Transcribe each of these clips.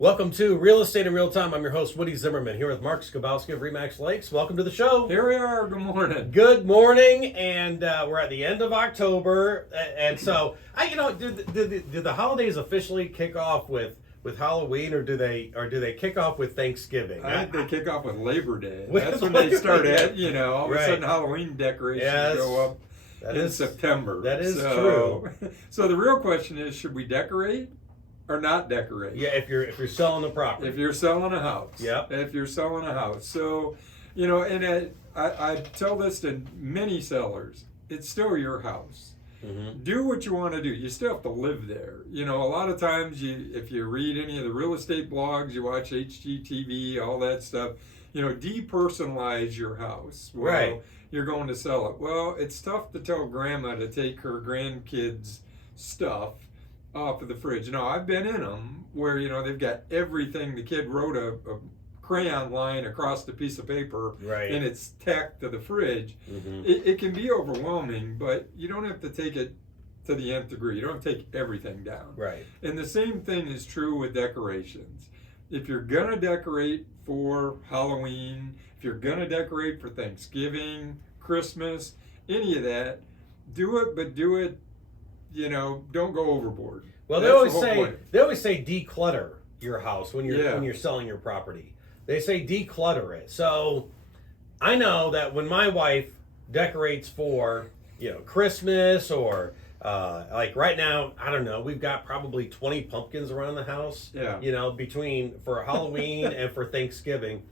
Welcome to Real Estate in Real Time. I'm your host, Woody Zimmerman, here with Mark Skabowski of RE/MAX Lakes. Welcome to the show. Here we are. Good morning. Good morning, and we're at the end of October, and so did the holidays officially kick off with Halloween, or do they kick off with Thanksgiving? I think they kick off with Labor Day. With That's when they start at, all of Right. a sudden Halloween decorations go up in September. That is true. So the real question is, should we decorate or not decorate? Yeah, if you're selling the property. If you're selling a house. Yep. If you're selling a house. So, and I tell this to many sellers, it's still your house. Mm-hmm. Do what you want to do. You still have to live there. A lot of times, if you read any of the real estate blogs, you watch HGTV, all that stuff, depersonalize your house. Well, Right. You're going to sell it. Well, it's tough to tell grandma to take her grandkids' stuff off of the fridge. I've been in them where, they've got everything. The kid wrote a crayon line across the piece of paper, Right. and it's tacked to the fridge. Mm-hmm. It can be overwhelming, but you don't have to take it to the nth degree. You don't have to take everything down. Right. And the same thing is true with decorations. If you're going to decorate for Halloween, if you're going to decorate for Thanksgiving, Christmas, any of that, do it, but do it, don't go overboard. Well, That's the whole point. they always say declutter your house when Yeah. you're selling your property. They say declutter it. So I know that when my wife decorates for Christmas or like right now, I don't know, we've got probably 20 pumpkins around the house. Yeah. Between for Halloween and for Thanksgiving.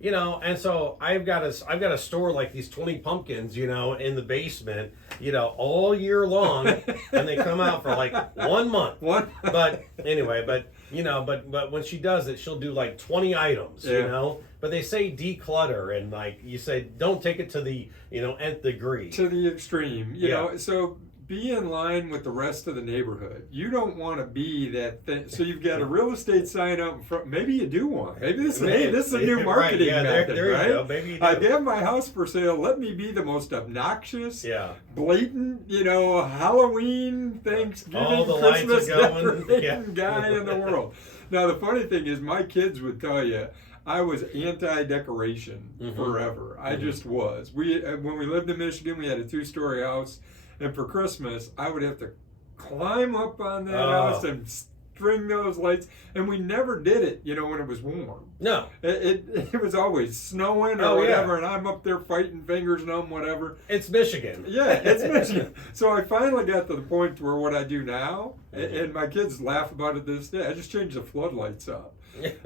And so I've got to store like these 20 pumpkins, in the basement, all year long, and they come out for like 1 month. What? But anyway, but when she does it, she'll do like 20 items, Yeah. But they say declutter, and like you say, don't take it to the nth degree. To the extreme, Yeah. So be in line with the rest of the neighborhood. You don't want to be that thing. So you've got a real estate sign up in front. Maybe you do want. Maybe this is a new marketing Right, yeah, method, there right? you go. Maybe you do. I have my house for sale. Let me be the most obnoxious, Yeah. blatant, Halloween, Thanksgiving, All the lights Christmas are going. decorating Yeah. guy in the world. Now the funny thing is, my kids would tell you, I was anti-decoration Mhm. forever. I Mhm. just was. When we lived in Michigan, we had a 2-story house, and for Christmas, I would have to climb up on that house and string those lights, and we never did it, when it was warm. No. It was always snowing or Oh, yeah. whatever, and I'm up there fighting fingers numb, whatever. It's Michigan. Yeah, it's Michigan. So I finally got to the point where what I do now, Mhm. and my kids laugh about it to this day, I just change the floodlights up.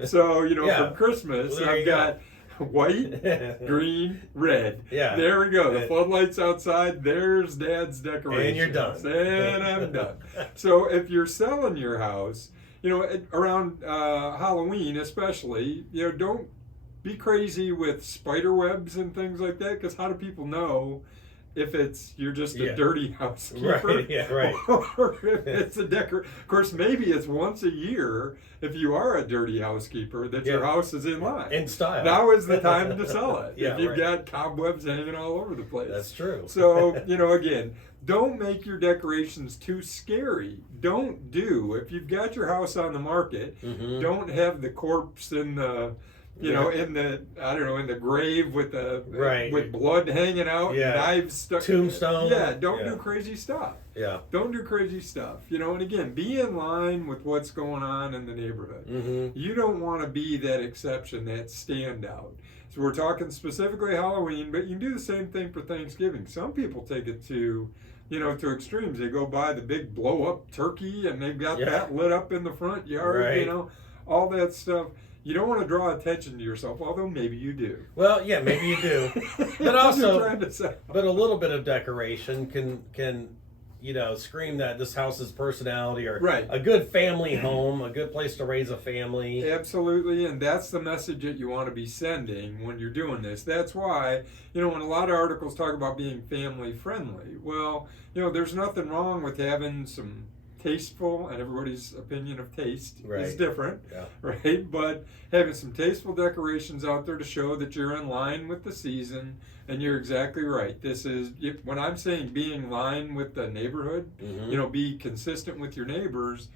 So, Yeah. for Christmas, Well, there you I've got white, green, red. Yeah. There we go. The Yeah. floodlights outside, there's Dad's decorations. And you're done. And I'm done. So if you're selling your house, around Halloween especially, don't be crazy with spider webs and things like that, because how do people know if you're just a Yeah. dirty housekeeper? Right, yeah, right. Or if it's a Of course, maybe it's once a year, if you are a dirty housekeeper, that your Yeah. house is in line. In style. Now is the time to sell it. Yeah, if you've right. got cobwebs hanging all over the place. That's true. So, again, don't make your decorations too scary. If you've got your house on the market, Mhm. don't have the corpse in the, in the grave with Right. with blood hanging out, Yeah. knives stuck. Tombstone. Yeah, don't Yeah. do crazy stuff. Yeah. Don't do crazy stuff. And again, be in line with what's going on in the neighborhood. Mm-hmm. You don't want to be that exception, that standout. So we're talking specifically Halloween, but you can do the same thing for Thanksgiving. Some people take it to extremes. They go buy the big blow up turkey and they've got Yeah. that lit up in the front yard, Right. all that stuff. You don't want to draw attention to yourself, although maybe you do. Well, yeah, maybe you do. But You're also, trying to say. but a little bit of decoration can scream that this house's personality, or Right. a good family home, a good place to raise a family. Absolutely, and that's the message that you want to be sending when you're doing this. That's why, when a lot of articles talk about being family friendly, well, there's nothing wrong with having some tasteful, and everybody's opinion of taste is Right. different, Yeah. right? But having some tasteful decorations out there to show that you're in line with the season, and you're exactly right. When I'm saying being in line with the neighborhood, Mhm. be consistent with your neighbors.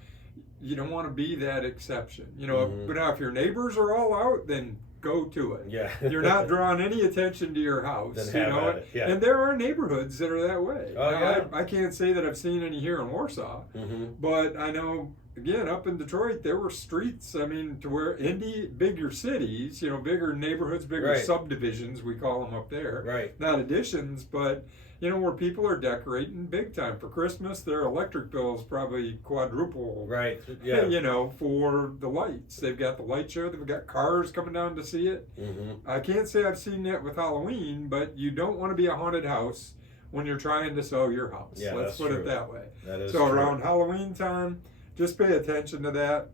you don't want to be that exception. You know, Mhm. but now if your neighbors are all out, then go to it. Yeah. You're not drawing any attention to your house. Then You have know, at it, yeah. and there are neighborhoods that are that way. Oh, Now, yeah. I can't say that I've seen any here in Warsaw, Mhm. but I know, again, up in Detroit, there were streets, I mean, to where bigger cities, you know, bigger neighborhoods, bigger Right. subdivisions, we call them up there. Right. Not additions, but, you know, where people are decorating big time. For Christmas, their electric bill is probably quadruple, Right. Yeah. you know, for the lights. They've got the light show, they've got cars coming down to see it. Mhm. I can't say I've seen that with Halloween, but you don't want to be a haunted house when you're trying to sell your house. Yeah, Let's that's put true. it that way. That is So true. around Halloween time, just pay attention to that.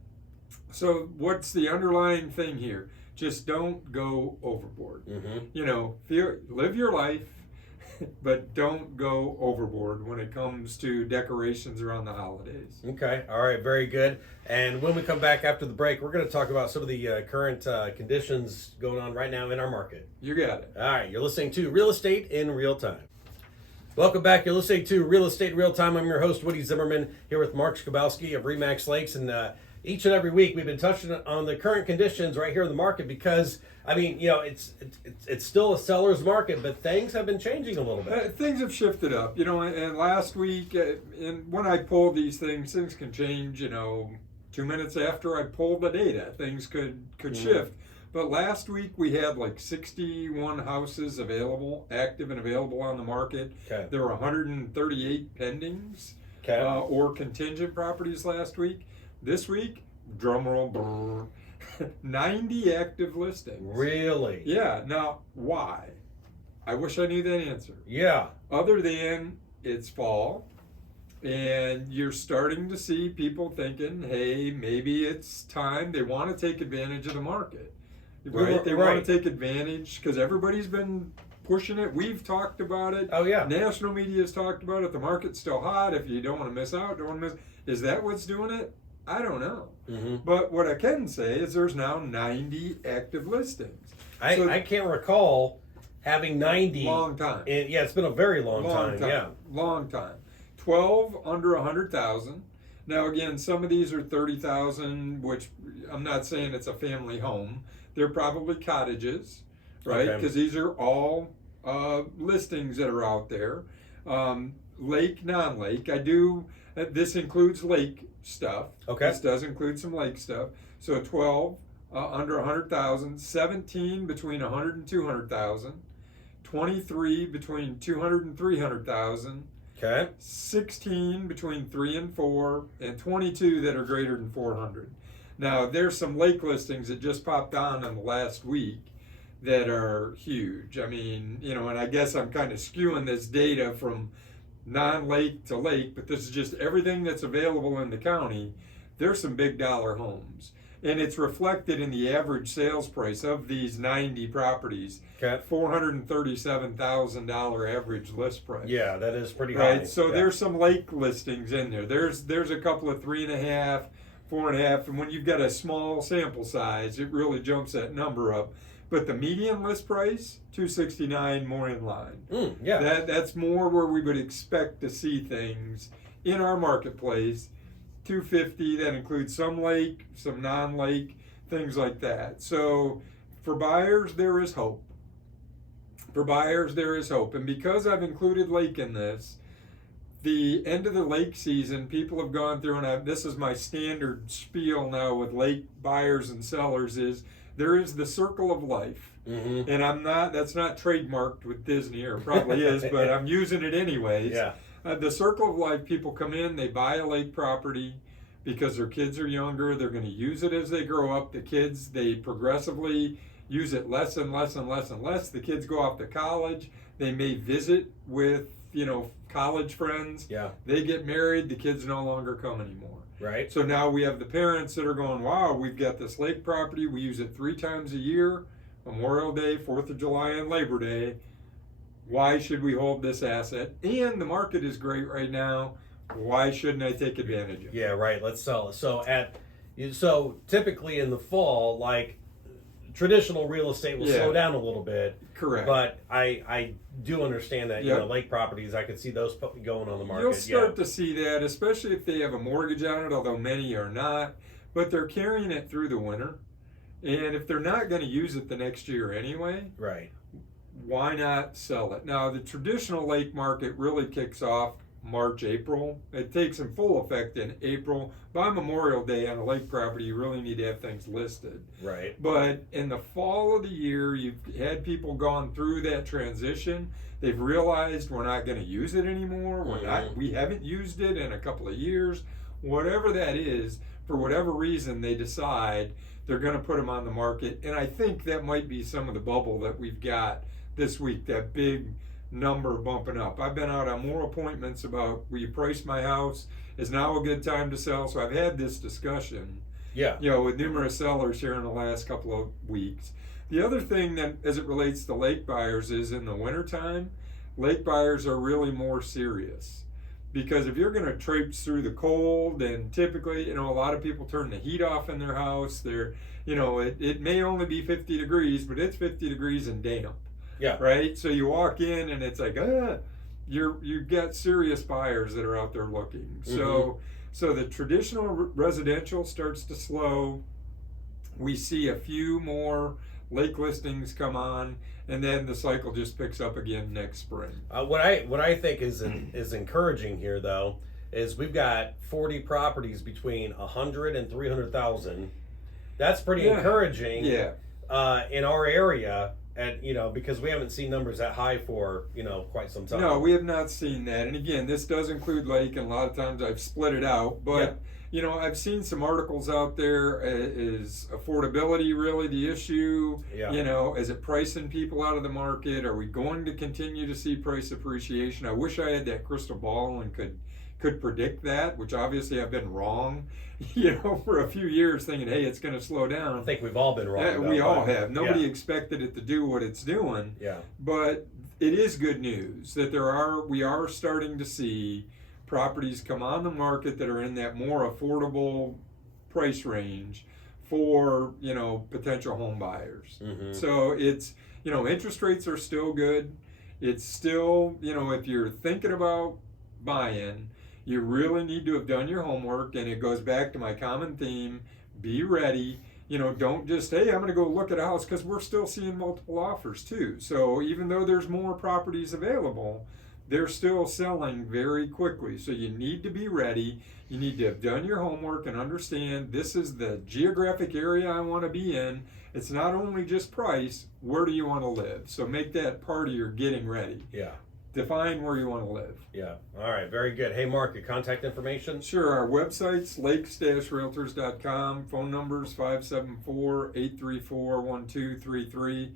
So what's the underlying thing here? Just don't go overboard. Mhm. You know, live your life, but don't go overboard when it comes to decorations around the holidays. Okay. All right. Very good. And when we come back after the break, we're going to talk about some of the current conditions going on right now in our market. You got it. All right. You're listening to Real Estate in Real Time. Welcome back. You're listening to Real Estate in Real Time. I'm your host, Woody Zimmerman, here with Mark Skabowski of Remax Lakes. And each and every week, we've been touching on the current conditions right here in the market because, I mean, you know, it's still a seller's market, but things have been changing a little bit. Things have shifted up, you know, and last week, and when I pull these things can change, you know, 2 minutes after I pull the data, things could shift. But last week we had like 61 houses available, active and available on the market. Okay. There were 138 pendings Okay. or contingent properties last week. This week, drum roll, brrr, 90 active listings. Really? Yeah. Now, why? I wish I knew that answer. Yeah. Other than it's fall, and you're starting to see people thinking, hey, maybe it's time. They want to take advantage of the market. Right? They want to take advantage because everybody's been pushing it. We've talked about it. Oh, yeah. National media has talked about it. The market's still hot. If you don't want to miss out, don't want to miss. Is that what's doing it? I don't know. Mm-hmm. But what I can say is there's now 90 active listings. I can't recall having 90. Long time. Yeah, it's been a very long time. Yeah. Long time. 12 under 100,000. Now again, some of these are 30,000, which I'm not saying it's a family home. They're probably cottages, right? Okay. Because these are all listings that are out there. Lake, non-lake. This includes lake stuff. Okay. This does include some lake stuff. So 12 under 100,000, 17 between 100 and 200,000, 23 between 200 and 300,000. Okay. 16 between 3 and 4, and 22 that are greater than 400. Now, there's some lake listings that just popped on in the last week that are huge. I mean, you know, and I guess I'm kind of skewing this data from non-lake to lake, but this is just everything that's available in the county. There's some big dollar homes. And it's reflected in the average sales price of these 90 properties. Okay. $437,000 average list price. Yeah, that is pretty high. Right. So yeah. there's some lake listings in there. There's a couple of 3.5, 4.5, and when you've got a small sample size, it really jumps that number up. But the median list price, $269, more in line. Yeah. That's more where we would expect to see things in our marketplace. $250, that includes some lake, some non-lake, things like that. So for buyers, there is hope. For buyers, there is hope. And because I've included lake in this, the end of the lake season, people have gone through, and this is my standard spiel now with lake buyers and sellers, is there is the circle of life. Mm-hmm. And that's not trademarked with Disney, or probably is, but I'm using it anyways. Yeah. The circle of life, people come in, they buy a lake property because their kids are younger, they're going to use it as they grow up. The kids, they progressively use it less and less and less and less. The kids go off to college, they may visit with, college friends. Yeah. They get married, the kids no longer come anymore. Right. So now we have the parents that are going, wow, we've got this lake property, we use it 3 times a year, Memorial Day, 4th of July, and Labor Day. Why should we hold this asset? And the market is great right now. Why shouldn't I take advantage of it? Yeah, right. Let's sell it. So typically in the fall, like traditional real estate will Yeah. slow down a little bit. Correct. But I do understand that, Yep. lake properties, I could see those going on the market. You'll start to see that, especially if they have a mortgage on it, although many are not, but they're carrying it through the winter. And if they're not going to use it the next year anyway, Right. why not sell it? Now, the traditional lake market really kicks off March, April. It takes in full effect in April. By Memorial Day on a lake property, you really need to have things listed. Right. But in the fall of the year, you've had people gone through that transition. They've realized we're not going to use it anymore. We haven't used it in a couple of years. Whatever that is, for whatever reason, they decide they're going to put them on the market. And I think that might be some of the bubble that we've got this week, that big number bumping up. I've been out on more appointments about, will you price my house? Is now a good time to sell? So I've had this discussion, Yeah. with numerous sellers here in the last couple of weeks. The other thing that, as it relates to lake buyers, is in the wintertime, lake buyers are really more serious. Because if you're going to traipse through the cold, and typically, a lot of people turn the heat off in their house, it may only be 50 degrees, but it's 50 degrees and damp. Yeah. Right? So you walk in and it's like, you've got serious buyers that are out there looking. So the traditional residential starts to slow. We see a few more lake listings come on, and then the cycle just picks up again next spring. What I think is encouraging here, though, is we've got 40 properties between 100 and 300,000. That's pretty encouraging. Yeah. In our area, and because we haven't seen numbers that high for quite some time. No, we have not seen that. And again, this does include lake, and a lot of times I've split it out. But I've seen some articles out there. Is affordability really the issue? Yeah. Is it pricing people out of the market? Are we going to continue to see price appreciation? I wish I had that crystal ball and could predict that, which obviously I've been wrong, for a few years, thinking, hey, it's going to slow down. I think we've all been wrong. We all have. Nobody expected it to do what it's doing. Yeah. But it is good news that we are starting to see properties come on the market that are in that more affordable price range for potential home buyers. So it's interest rates are still good. It's still if you're thinking about buying, you really need to have done your homework, and it goes back to my common theme: be ready. Don't just, hey, I'm going to go look at a house, because we're still seeing multiple offers too. So even though there's more properties available, they're still selling very quickly. So you need to be ready. You need to have done your homework and understand this is the geographic area I want to be in. It's not only just price, where do you want to live? So make that part of your getting ready. Yeah. Define where you want to live. Yeah. All right. Very good. Hey, Mark, your contact information? Sure. Our website's lakes-realtors.com. Phone number's 574-834-1233.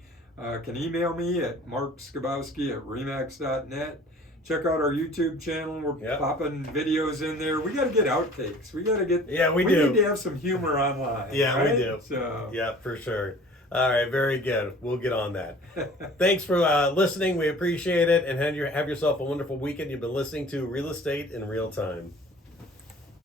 Can email me at markskabowski@remax.net. Check out our YouTube channel. We're popping videos in there. We got to get outtakes. We got to get. Yeah, we need to have some humor online. Yeah, right? we do. So. Yeah, for sure. All right, very good. We'll get on that. Thanks for listening. We appreciate it, and have yourself a wonderful weekend. You've been listening to Real Estate in Real Time.